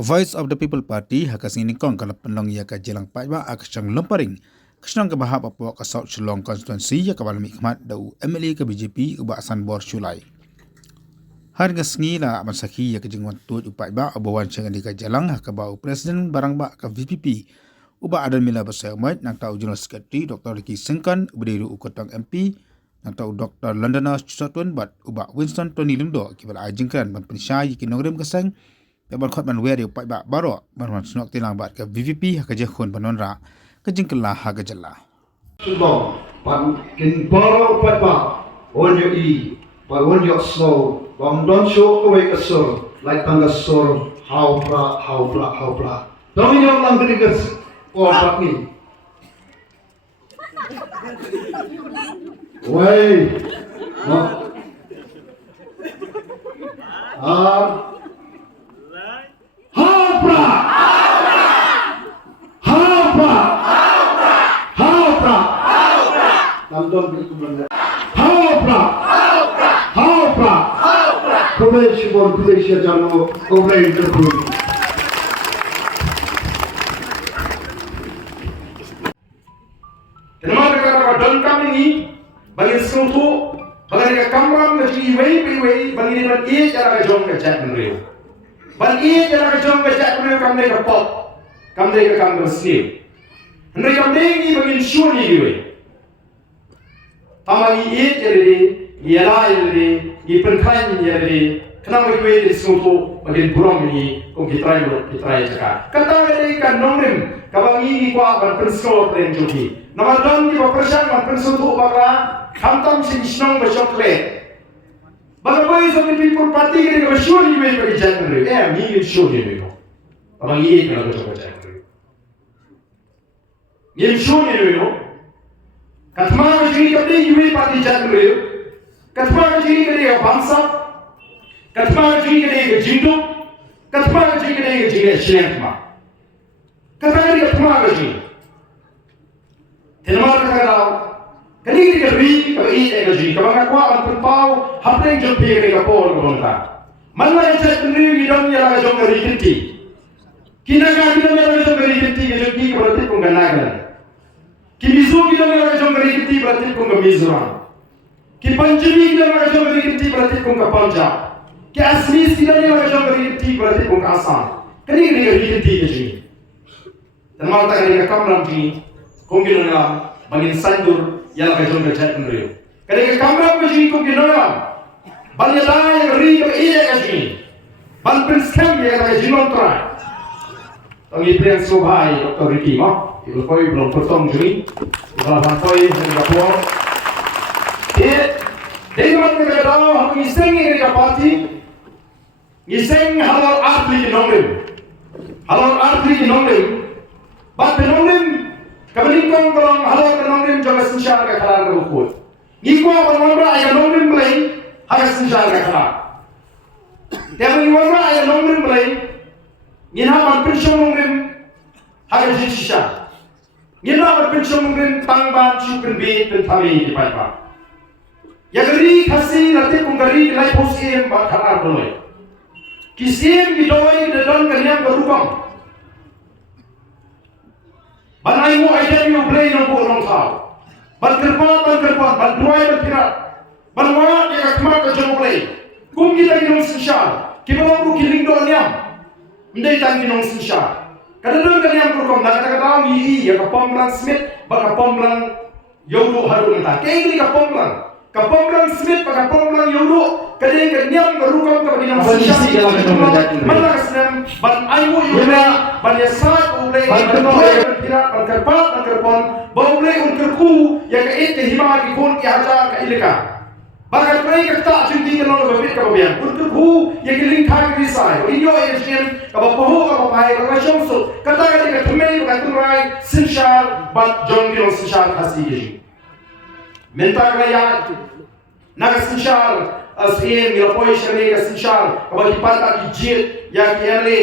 Voice of the People Party hakasini kong kalau penlong ia ka jelang paiba aksyang lemparing. Kesenang ke bahap apa ke South Shillong constituency ya kabal mikmat dau MLA ke BJP uba asan bor Julai. Harga sengi la aban sakhi ya ke jengwan tut upai ba abawan cengan di ka jelang hakabau presiden barang ba ke VPP. Uba adan mila bersama nang tau General Secretary Dr. Ricky Sengkan berdiri ukutang MP nang tau Dr. Londona Susatun bat uba Winston Tony Lindo kibal ajengkan ban pensyai ki nongrim keseng Dapat khot man weri upai ba baro man snok tilang bat ke VVP ha ke khun banonra ke jingkelah ha ke jela. Subong pan kin baro upai ba on yo I pa on yo so bang don show away ke sur like tangga sur how pra don't yo lang gedigas or bat ni wey Malaysia jalo orang terburu. Kenapa kita don kami ini bagi sesuatu bagi kamera menjadi way bagi ni bagi cara jom kerja menurut. Bagi cara jom kerja menurut kami kapot kami sendiri. Hendak kami ini bagi syur ni way. Tamai jadi ialah perkain jadi. Kenapa kita di sesuatu bagi burung ini kau kita cakap. Kata mereka nongrim, kabang ini kau akan perskol perenjuki. Nama dong di persiapan akan persuatu bakal hantam si isnong bersoklet. Bagaimana itu di people party kita bersyukur ini bagi jangan mereka. Ini syukur ini mereka. Kabang ini kalau bersoklet jangan mereka. Ini syukur ini mereka. Katma jadi kita ini party jangan mereka. Katma jadi kita bangsa. Katma jadi ke jindo, katma jadi ke siapa? Katma jadi katma jadi. Tenama kata kini ke ri ke I energi, kalau aku akan terpau, apa yang jumpa ke kapal keronta. Mana yang saya sendiri hidupnya lagi jom keri kinti. Kina kan hidupnya lagi jom keri kinti, jadi berarti pun ganakan. Kimizu hidupnya lagi jom keri kinti berarti pun kemizuan. Kipanjumi hidupnya lagi jom keri kinti berarti pun kepanjang. क्या असली सीधा नहीं लगा जो करीब ठीक berarti pun आसान कहीं करीब ठीक है जी termasuk kali kami ramji kongginonga bangin sandur yang lagi jom kerja menurut kali kami ramji kongginonga bangin lain ri ke iya kaji bang prinskem yang lagi jinon try tangi priang sobhai Dr. Ricky mah itu koi belum potong juri kalau bangkoi hendak keluar Dengan mereka tahu ngiseng ini kapati, ngiseng halal arti nonglim, bat nonglim, kebeningan kalau halal nonglim jangan sensyar ke kalangan rukun. Ngikau bermula ayat nonglim mulai, harus sensyar ke kalangan. Tapi bermula ayat nonglim mulai, ngina berpensiun nonglim, harus sensyar. Ngina berpensiun nonglim tangban syukur bid dan thami di payah. Ya geri kasi nanti punggari nilai posim bakal doi. Kisim doi dalam kalian berubah. Banai mu aja ni ublay nak orang tahu. Ban duai bertirak. Ban mana dia kemana kerja ublay. Kum kita kinong sensyal. Kibalang ru kiling do niam. Mendai tan kinong sensyal. Kadang kalian berubah. Nak kata ya kapamran Smith, kapamran Yodo haru nata. Kaya ini kapamran. Kapamran Smith pada kapamran Yodo kadang kenyam berukam kepada nama sensyal. Mana kesenam ban ayu yura ban yasat ulay ban bertirak ban kerpon ban ulay kerku yang kait kehima kikun kihajar kailika. Bagai mereka tak cinti kalau berbeda kebabian. Kerku yang kelingkang risai. Inyo esiem kabapahu kabapai kabasyomsu. Kata ketika temui berkaturai sensyal ban jonggil sensyal kasih. Mental kaya nak sensyal asiem ngilapoi syari sensyal kabagi pata kijit yang kiale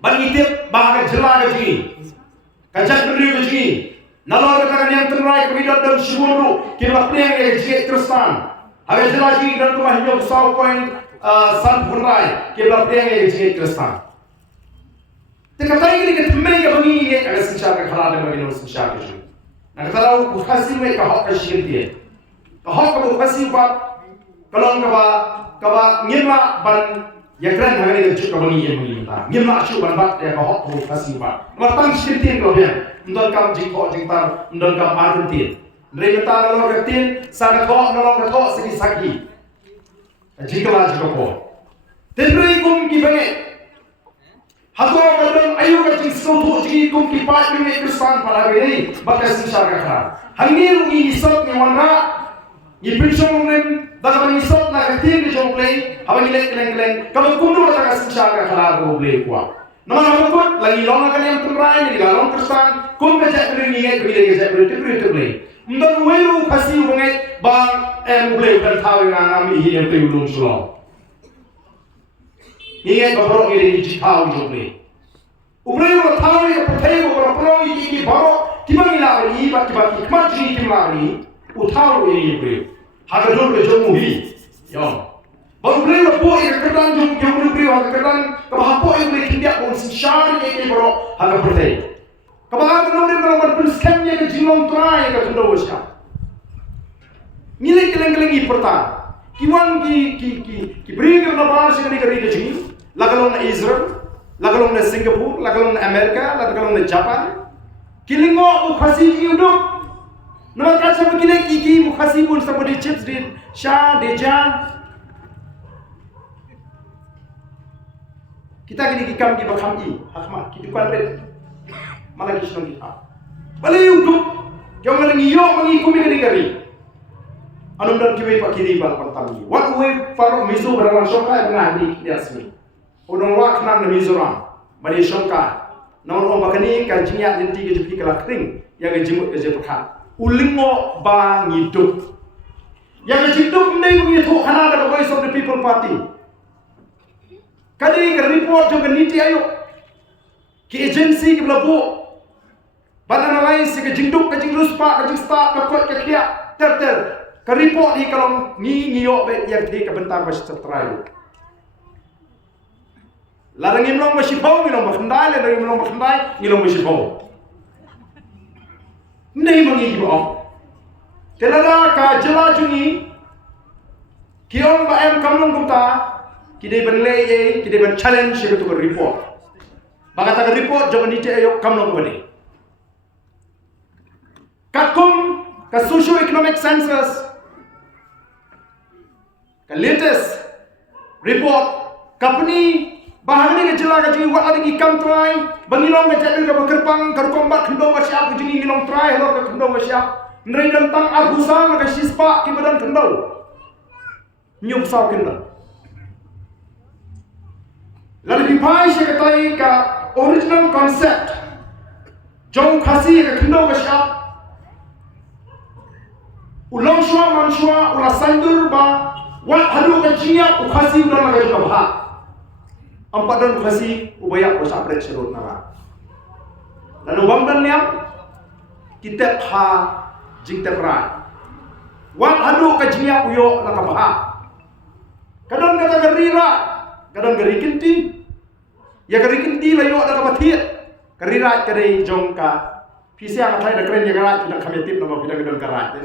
bangitip bahag jela gaji kajat beri gaji nalor kata yang terai kebidat dan syumuru kira pleng gaji terustan Agak jelas ini dan rumah hidup 1.7 kiblat yang jadi Kristen. Tekatai ini ketemai ke bagi ini agak sengsara ke halal bagi nol sengsara ke sini. Nak tahu bukasi mereka hak kasih dia. Hak kamu bukasi buat kalau kaba ngirma ban ya keren hari ini cukup bagi yang minta. Ngirma asyik ban bat ya hak kamu bukasi buat. Matang sirtin kau dia. Undang kam jingko jingtar undang kam argentin. Mereka nolong ketin sangat hak nolong ketok segi sagi. Jingkala jingko ko. Tendri kum kibange. Hato kadang ayu ka jing soto jing kum ki pat ni Kristan para gei bakas sengsara ka. Hangir ni isot ni wanra ni pinchong nen daga ni isot na ketin ni jong play habang ilek keleng kalau kuno ta ka sengsara ka ko play kwa. Nama kot lagi long kan yang tumrai ni galong Kristan kum ka jak ni ngai bila ka jak tu play. Mendon weu kasi bangai bang play kan tahu ngam hi yang tu ulung sulong. Ini baru ini jikau jombe. Ublay orang tahu ni percaya orang pelong ini baru tiba milah ini, tiba kemana ini tiba ini, utahu ini ublay. Harga dulu berjomu hi, ya. Baru ublay orang boleh kerjaan jom ublay harga kerjaan, kebahap boleh ublay kindia pun sesyar ini baru harga percaya. Kebahap ublay orang berpelskemnya ke jinglong terai ke tunda wasya. Nilai keleng-keleng ini pertama. Kiwan ki beri ke nabar sekali kali ke sini, lagalong na Israel, lagalong na Singapore, lagalong na Amerika, lagalong na Japan. Kilingo bukhasi hidup. Nama kaca begini kiki bukhasi pun seperti chips di Shah Deja. Kita kini kikam ki bakam i, hakmat kidukan red. Malah kisah kita. Balik hidup, kau malengi yo mangi kumi kali. Anum dan kibai pak kiri bal pantal ni. Wat uwe farok mizu berawan syongkai mengahi di asmi. Udong wak nang na mizoram. Badi syongkai. Namun orang bakani kan jingyat dinti ke jepi kelak kering. Yang ke jimut ke jepekat. Ulingo bang hidup. Yang ke hidup ni begitu kana ada Voice of the People Party. Kali ke report juga niti ayo. Ke agensi ke belabu. Badan lain si ke jingduk ke jinglus pak ke jingstak ke kot ke kiak. Ter. Ke report ni kalau ngiyok bet yang di kebentar masih terterayu. Larang ngilong masih bau, ngilong bakandai, larang ngilong bakandai, ngilong masih bau. Ini mengiyok. Telada ka jela jungi, kiong ba em kamlong kumta, kide ben leye, kide ben challenge itu ke report. Bagata ke report jangan dice ayo kamlong bani. Kakum ka socio-economic census. Ka latest report company bahang ni kejela ka jingi wat lagi kam try bangilong ka jadi ka bekerpang ka kombat kendong ka siap jingi ngilong try lo ka kendong ka siap nrei tentang argusa ka sispa ki badan kendong nyup saw kendong lalu dipai se katai ka original concept jong khasi ka kendong ka siap ulong shwa man shwa ula sandur ba wat hadu ka jinga ukhasi ulang ka juga bah. Empat dan ukhasi ubayak bosa pret serut nara. Lalu bamdan niam kita ha jing tepra. Wat hadu ka jinga uyo na ka bah. Kadang kata gerira, kadang gerikinti. Ya gerikinti layo ada ka batit. Gerira kare jongka. Pisia ka thai da kren ya garat kita kami tip nama bidang gedon karat.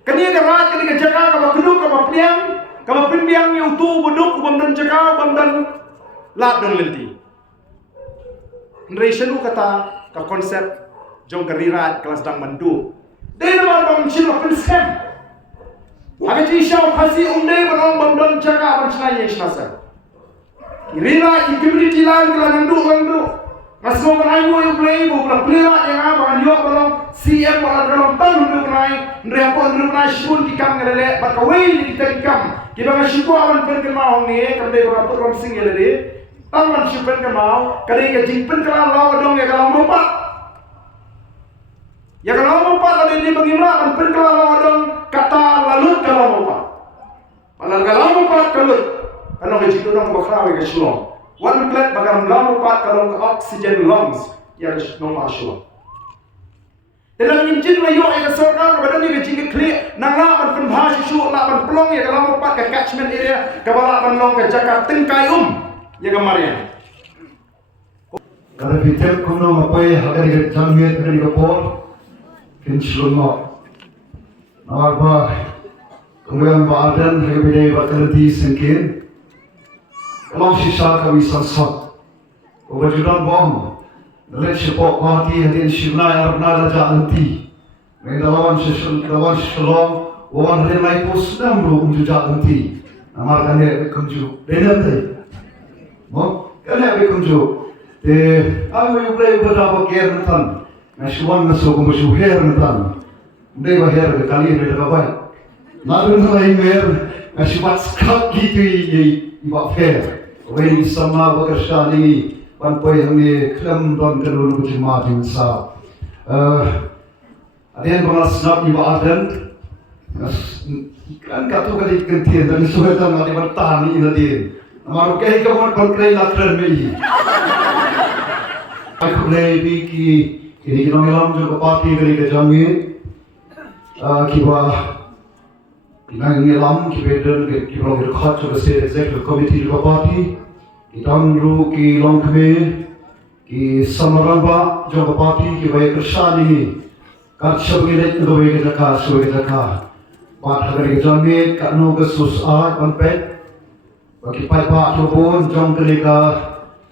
Kani karat kani ka jaga ka bakuduk ka bapliang ka bapimbiang ni utu buduk ubam dan jaga ubam dan lap dan lenti. Nrei selu kata ka konsep jong gerirat kelas dang mandu. Dei nama bang silo pensem. Aga ji syau khasi umdei balong bam dan jaga bam chnai yesh nasa. Rira ki community lan kala nandu. Masuk menaik wo play bo play yang apa kan yo balong CM wala dalam tan ndu naik ndre apa ndu naik shun ki kam ngale ba ka wei ni kita kam ki ba shiko awan pen ke mau ni kam de ba rom sing ngale de tan man shipen ke mau kare ke jingpen kala law dong ya kalau rompa ya kalau rompa ada di bagaimana kan pen kala law dong kata lalut kalau rompa malah kalau rompa kalut kalau ke jitu dong ba khrawe ke shulong one plate bagam lamu pat kalong oxygen lungs yang normal show. Dalam injin layo yang sorang badan ni kecil clear nangla man penbahas show la man pelong ya kalau pat ke catchment area kabala man long ke Jakarta tengkai ya kemarin. Kada fitem kuno mapai hagari ke jamiyat hagari ke por kinchulungo. Nawarba kemudian baadan hagari bidai bakalati sengkin. Kalau sisa kami sansat. Obajudan bom. Dalam sepok parti hadin shibna Arabna raja anti. Mendawan sesulong wan hadin mai posnam ru umjuja anti. Namar kane kunju. Denante. Mo kane kunju. Aku boleh berapa kira nanti, nasiwan nasuk musuh her nanti, dua her kali ini dah baik. Nabi mulai mer nasiwan skak gitu iba her. Wei sama bekerja ni, panpai kami kelam dan kerana berjemaah di Masa. Ada yang berasal iba adan, kan katu kali kentian dan suhetan ada bertahan ini tadi. Amaru kaya kawan berkerai nakran mei. Aku boleh biki ini kita ngelam juga parti kali kejami, kiba ngelam kibeden kiba berkat juga se executive committee juga parti, kita ngeru ki long keme, ki samaramba juga parti kiba kersan ini, kat sebagai itu bagi kita sebagai kita, part kali kejami kat nu kesus konpet, bagi payah jopon jom kali ka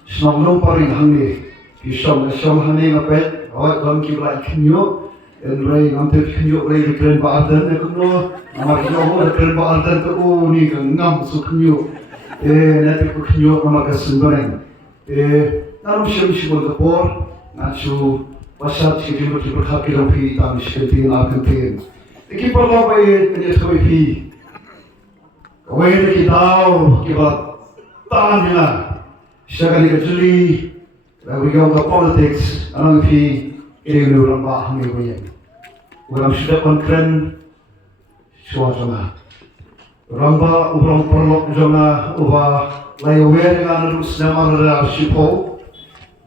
senang paling hangi. Kisah hani ngapet, awak dalam kiblat kinyo, enrai nganter kinyo lagi keren baadan, ekono, nama kinyo keren baadan tu ni ngam su kinyo, nanti kinyo nama kesembarang, narum syam kapor, nasu pasat kinyo berhak dalam pi tamis kentin akentin, iki perlu bayi penyet kau pi, kau ini kita kiblat tanah, sekali kecili. We go ke politics, anong fi ini orang bah ni punya. Orang sudah konkren suasana. Orang bah orang perlu jona ubah layu dengan rusnya mana sipo.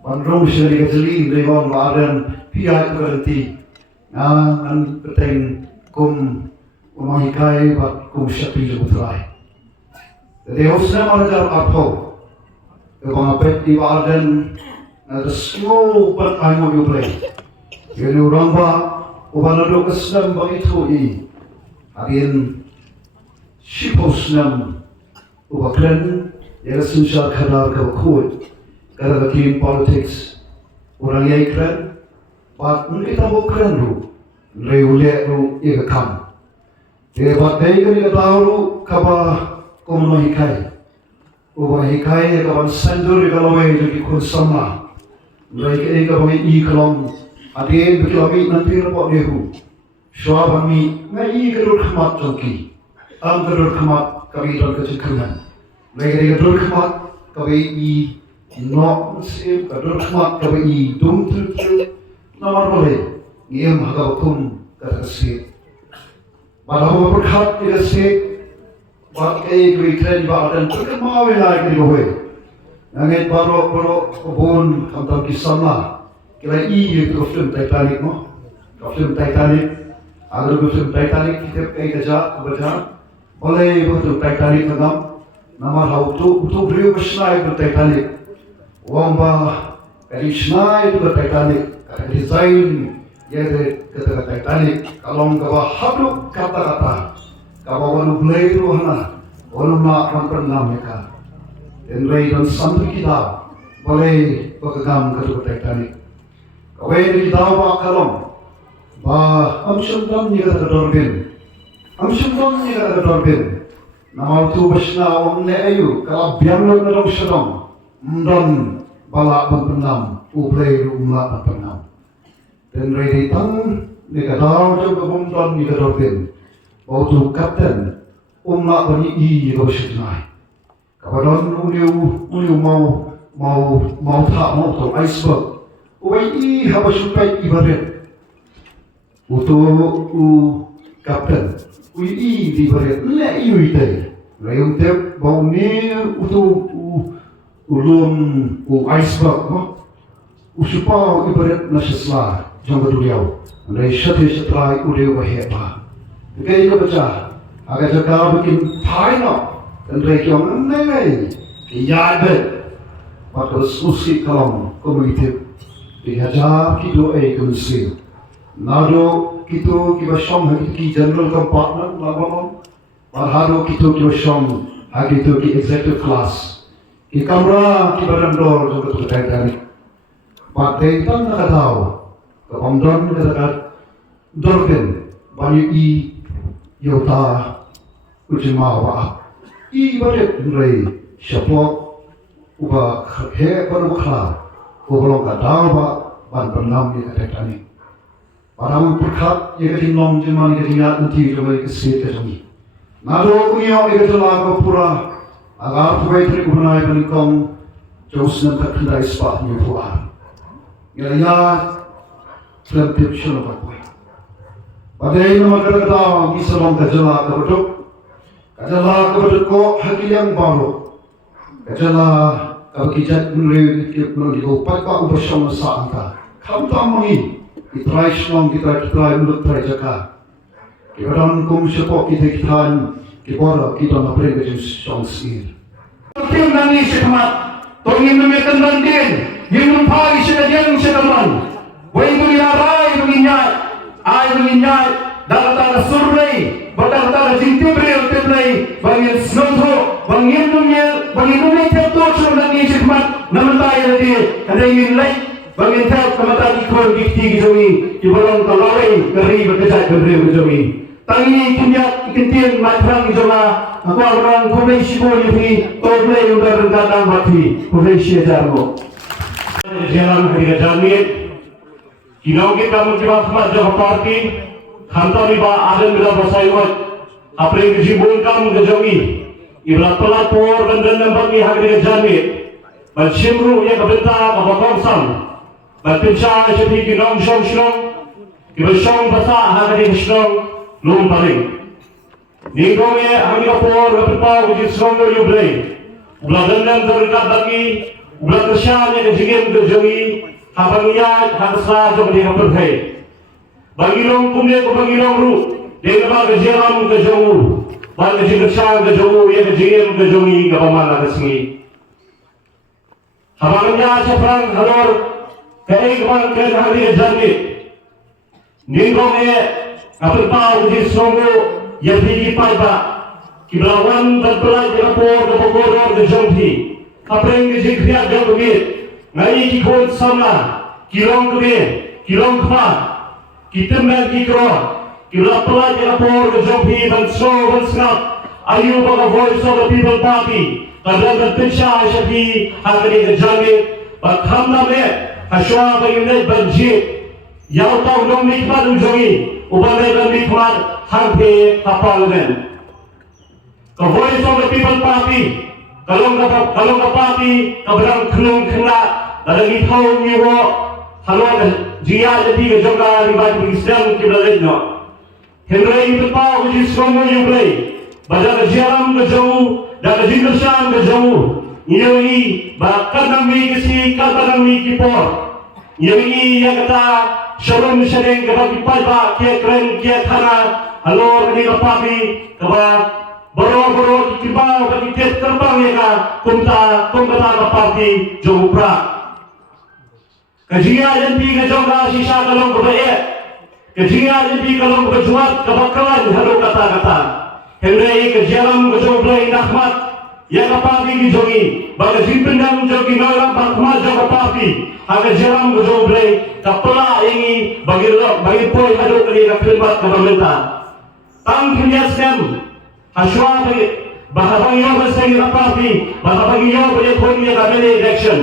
Bandung sendiri kecili lewat badan pihak berhenti. An peteng kum umahikai bat kum syapi jebutrai. Jadi rusnya mana jar apa? Kalau apet di badan ada semua pertanyaan yang boleh. Jadi orang bah, orang ada kesenam begitu ini. Harian sipusnam, orang keren, yang senjata kadar kebakut, kadar tim politics, orang yang keren, bat kita bukan lu, lewat lu ia kam. Jadi bat mereka ni tahu kaba komunikasi, komunikasi kawan sendur kalau mereka ikut sama. Mereka ini kami ikhlam, ada yang berkelamin nanti repot lehu. Suara kami, ngai kerur khmat joki, kerur khmat kami dalam kecengkangan. Mereka ini kerur khmat kami nok nasib, kerur khmat kami dum terus, nama boleh, ngiem hagakum kerasib. Bahawa berkat kerasib, bagai keren badan terkemau lagi doai. Angin baru kebun kantor kisah kira itu film Titanic mo, film Titanic, ada film Titanic kita kerja kebetulan, oleh betul Titanic agam, nama hau tu beliau bersnai itu Titanic, orang bah bersnai itu Titanic, desain dia kata Titanic, kalau enggak bah haduk kata-kata, kalau orang beli itu mana, orang nak pernah mereka. Dan dan sambil kita boleh bergabung ke Titanic. Kau ini kita bawa kalom, bah amsyam dam ni kata dorbin, Nama tu bersna orang ni ayu, kalau biang lo dalam sedang, mendon balak penam, uplay rumah penam. Dan ready tang ni kata juga mendon ni kata dorbin, bau tu kapten, nak bani i kau sedang. Kawan uliu mau tak mau tu iceberg. Uai habis sukai ibarat. Utu kapten. Ui ibarat. Le iuite. Layung tep bau ni utu ulum iceberg. Usupa ibarat nasislah jang berduliau. Lay syatri uliu baheba. Kaya ika baca. Agak cakap bikin final. Dan mereka mengenai kiamat maka susi kalam komunitif dihajar kido komisi nado kito kiba shom ki general compartment labalon parhado kito kiba shom hagito ki executive class ki kamra ki barandor jo to tani pakai tan nakataw ka omdon ka dorpen banyu I yota ujimawa I badet rei syapok uba he baru khala ubalong ka dawa ban bernam ni tani param perkhat ye ka nom jiman ke dinga anti jo ke se ke jami nado kunyo ye ka la ko pura agar puai tri kunai ban kom josna ka khandai spa ni pura ya tertib sholo ka puai padai nama kereta misalong kajala kabeduk ko hakiliang baru kajala kabikijat nuri kipno digo pakpa ubersama saangka kam tamangi itrai shlong kita untuk trai jaka kibadan kum sepo kita kitan kibora kita na prega jus song sir tim nani sekemat tongin memekan bandin yang mempai sedang sedaman wei mengirai mengingat ai mengingat dalam survei badang Tibril bangin snotho bangin numnya tentu sudah ni sekemat namun tayo dia ada ingin lain bangin tap kamata ikor dikti gizomi ibaron talawai keri berkejat keri gizomi tangi kunyak ikentin matrang gizoma aku orang kumai sibo yufi toblai undar datang bati kumai siajarmo jalan hari jamit kinau kita menjawab mazhab parti kantor iba adan bila bersayawat apa yang disebutkan gizomi ibrat pelapor dan bagi hari jamit bersimru yang kebentar apa konsam berpincang seperti kinau syong kibasong basa hari syong lum paling ningkome kami kapor berpau di semua yublei uladan terdekat bagi ulat kesyanya kejigim kejongi habangnya haksa jom di kapurhei bagi long kumle ko bagi long ru dengan kejeram kejongu bagi kesyang kejongu ya kejigim kejongi kapamana kesengi habangnya seperang halor keikman ken hari jamit ningkome kapur pau di songo yang tinggi pada kiblawan berpelan rapor ke pokoro ke jompi kapren ke jikriat jom kebit ngai kikon sama kilong kebit kilong kema kitemel kikro kiblapelan rapor ke jompi banso bansngap ayu baga voice of the people party kadang berpisah syafi hakani ke jamit bakham namne haswa bayunet banjit yau tau dong nikmat ujongi ubalai dan nikmat harpe kapalmen ke voice of the people party kalong ka party kabrang klung kena dalam itau niwo halwa jia jadi ke jongga ribat Islam kiblaletno henry berpau ke jiskomo yublei badal jaram ke jauh dan jingersam ke jauh nyoi bakal nami kesi kata nami kipor nyoi yang kata Shalom sering kebagi palba kia keren kia thana alor ni kapapi kaba boro kibau bagi tet terbang ya ka kumta kapapi jomupra kajia janti kajongga sisa kalong kebae kajia janti kalong kejuat kebakalan halo kata henry kejalam kejoblai nahmat ya kapapi kijongi baga jimpendam jogi nolam bakma kapapi aga jaram gojoblei kapla ini bagi poi hadu kali khidmat ke pemerintah tang kinya sem haswa bahwa yo bersegi rapapi bahwa yo boleh punya kabel election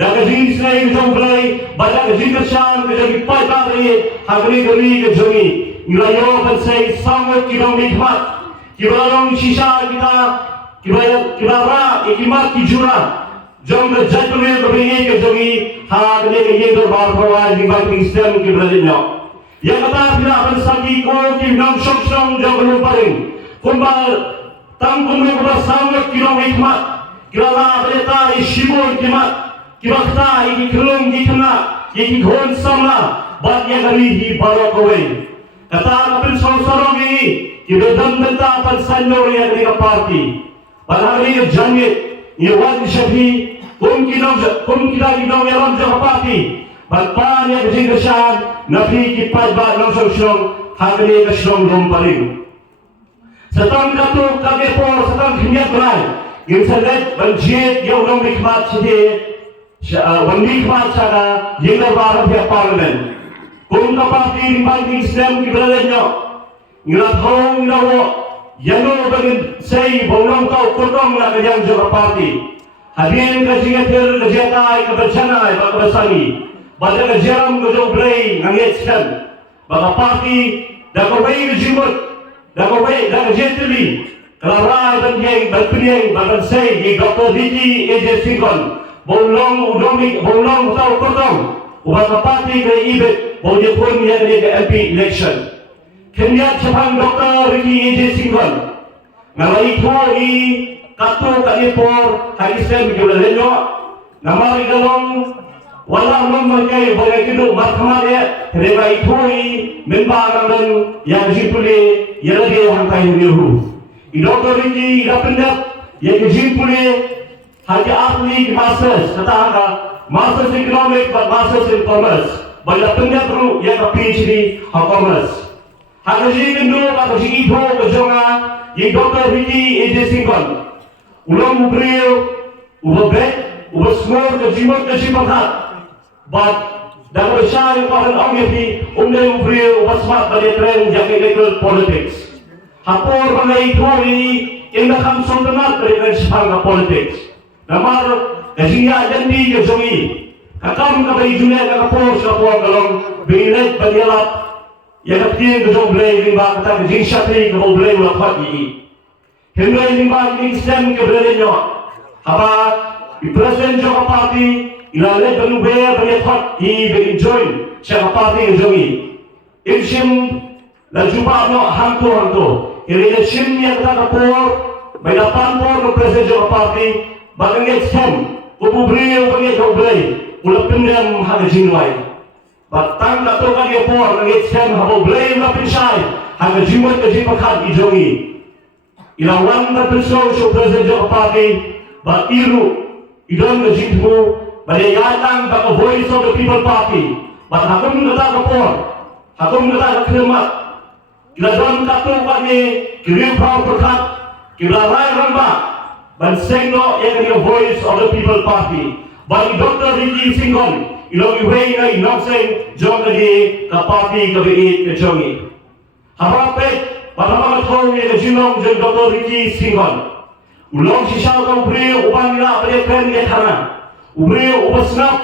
dan kejin sai gojoblei baga kejin kesan kejin pai bari hagri ke jongi ilayo bersei sangat kilometer kibalong sisa kita kibara ikimat kijura jom ke jatuhnya berbingi ke jongi haknya ke yendo barbawa di bagi Islam kiblalinyo yang kata bila bersagi ko kibnam syong jom belum paling kumbal tanggung mereka sangat kilo hikmat kila berita isyimun hikmat kibakta iki kelung dikena iki hon samla bagi hari barokawe kata kapin sorong ini kibedam tentang pansanyor yang di parti pada hari jamit Iwan Syafi, kum kinam kum kita ginong yaram jong parti ban yang jing kesan nabi kipat ba long song hagani ka song lom paring setang katu kage por setang khniat brai gin salet ban jet yo long nikmat sidi wan nikmat saga yingar bara pia parliament kum ka parti rimban Islam ki bralenyo ngirat hong nawo yano bagin say bolong kau kotong na kajang jong parti Hadin ka jingatir ka jetay ka bersanay ka bersani pada ka jam ka jong blay ngangit skan baka party da ka way ka jimot da ka way da ka jetili kalaray ban yang berpiliang bagan say di Dr. Diki AJ Singkon bolong udomik bolong tau kotong ubaka party ka ibet boleh pun yang ni ka MP election kenyat sapang Dr. Diki AJ Singkon ngalai thoi katu kalipor hagisem julaleno namari galong wala mong magay bagay kido mathamare reba itoi memba naman yang jimpule yalagi hangkay niru idoktor ini idapendap yang jimpule haja atli masters kata masters in economics but masters in commerce bala pendap ru yang PhD of commerce haji kindo haji itho kejonga yang doktor ini AJ Singkon ulang ubril, ubabek, ubasmor, kajimot, kajipakat. But dalam syari pahan omyati, umday ubril, ubasmat, badetren, electoral politics. Hapor balay ithori, indakam sondanat dari syarga politics. Namar kajinya janti kajongi. Kakam kabay junya kakapor sa puang kalong binet banyalap. Yakaptin kajong blay limba kata kajing syatri kabay blay ulaphat ini. Hingga lima Islam keberaniannya, apa di presiden Jawa Parti ilalet benuber berlihat i berenjoy Jawa Parti enjoy. Ilham lajuba no hantu. Ilham yang tak kapur, berdapan por presiden Jawa Parti bagai Islam, kububri bagai doblay, ulapin yang hanya jinway. Batang dato kali por bagai Islam haboblay ulapin syai, hanya jinway kajipakat enjoy. Ilawan berpersau so presiden Jawa Parti ba iru idon ke jitmu ba yatang ba voice of the people party ba hakum kata kapor hakum kata khidmat ila don katu ba ni kiriu phau perkhat kila rai ramba ban sengno yang voice of the people party ba Dr. Diki Singkon ilo iwei na inokseng jong ke party ke ke jongi harapet Pada tahun yang jinong jeng Dr. Diki Singkon, ulong sisa kau beri ubah nila pada pen yang tanah, uberi ubah senap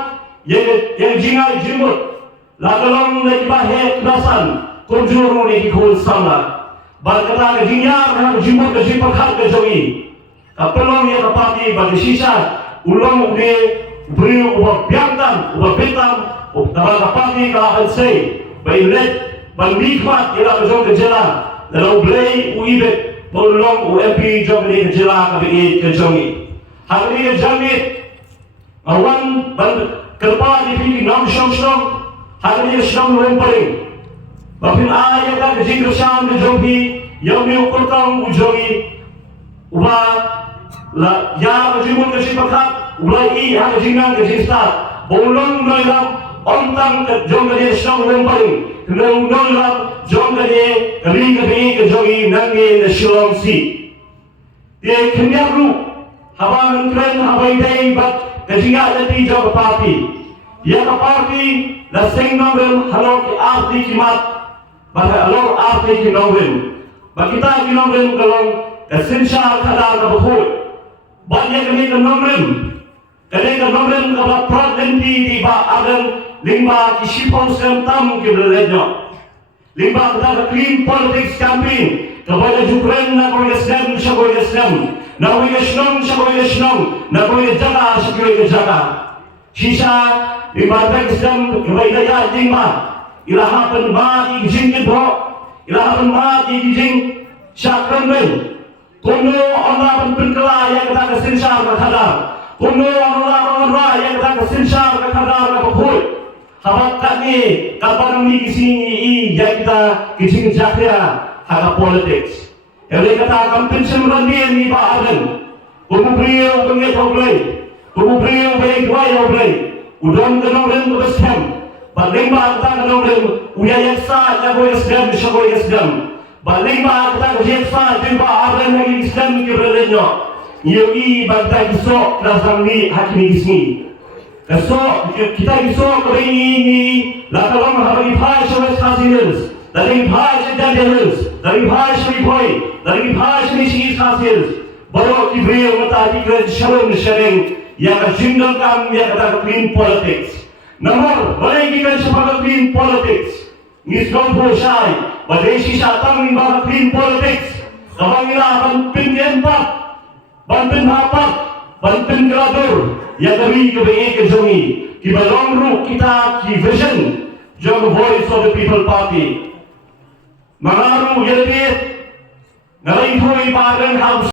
yang jingai jimut, lagalong na ibahe kedasan, konjuru ni dikul sama, berkata kejinyar yang jimut kejipakat kejongi, kapelong yang kapati bagi sisa, ulong uberi ubah biangtan, ubah betam, ubah kapati kalahan say, bayilet, bandikmat ila kejong kejelang. Dalam blay uibet polong UMP jogni kejela kabit kejongi. Hari ini jamit awan kerpa di pini nam shong hari ini shong lempering. Bapin ayat kan kejing kesan kejongi yang diukurkan ujongi uba la ya kejimun kesipakat ulai hari jingan kejistat bolong noilam ontang kejongni shong lempering. Kena undang jom kene kering kejongi nange nasional si. Dia kenyap lu haba mentren haba idai bat kejinga jati Jawa Parti. Ya ka parti la seng nongren halor ki arti kimat bat halor arti ki nongren. Ba kita ki nongren kalong kesinsya kadar ka buhut. Ba ya kene ka nongren. Kene ka nongren ka ba pradenti di ba agan limba kisipong sentam kibleledyo. Limba kita clean politics campaign. Kepada Jukren na kau Islam, siya kau Islam. Na kau Islam, siya kau Islam. Na kau jaga, siya kau jaga. Sisa limba Islam, kepada daya limba. Ilahapan mati kijing kibro. Ilahapan mati kijing syakran ben. Kuno orang penkela yang kita kesinsar kadar. Kuno orang yang kita kesinsar kadar kaput. Habak kami kapag ni kising yang kita kising jakya haga politics. Ele kata kampin semran ni ba adan. Kumu brio penget hoglay. Kumu brio baik wai no blai udon ganong ren bestem baling ba ta ganong ren uya yaksa ya go yasdam shago yasdam baling ba ta go yaksa din ba arlen lagi islam ke berlenyo yogi bagda giso razamni hakimi gismi kaso kita giso ini la kalom habagi phai shawes khasils dari phai shadadels dari phai shri boy dari phai shri shi khasils baro ki brio mata di ke shalom sharing ya ka jingle kam ya ka clean politics nomor boleh kita sebagai clean politics miskom poshai badeshi satang ni ba clean politics kabangira ban pindien pat ban pin hapat ban pin gradur ya kami ke ke jongi ki balong ru kita ki vision jog voice of the people party mangaru yelbet nalai thoi bagan house